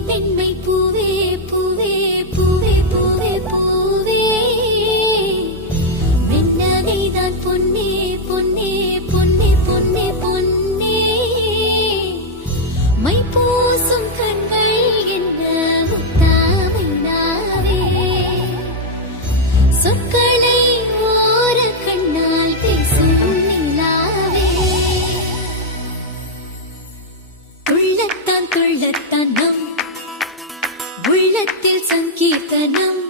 பெண்மை பூவே பூவே பூவே பூவே பூவே வெண்ணகைதான் பொன்னே பொன்னே பொன்னே பொன்னே பொன்னே மை பூசும் கண்கள் என்ன முத்தாமை நாவே சொற்களை ஓர கண்ணால் பேசும் நிலாவே துள்ளத்தான் துள்ளத்தான் நம் உள்ளத்தில் சங்கீர்த்தனம்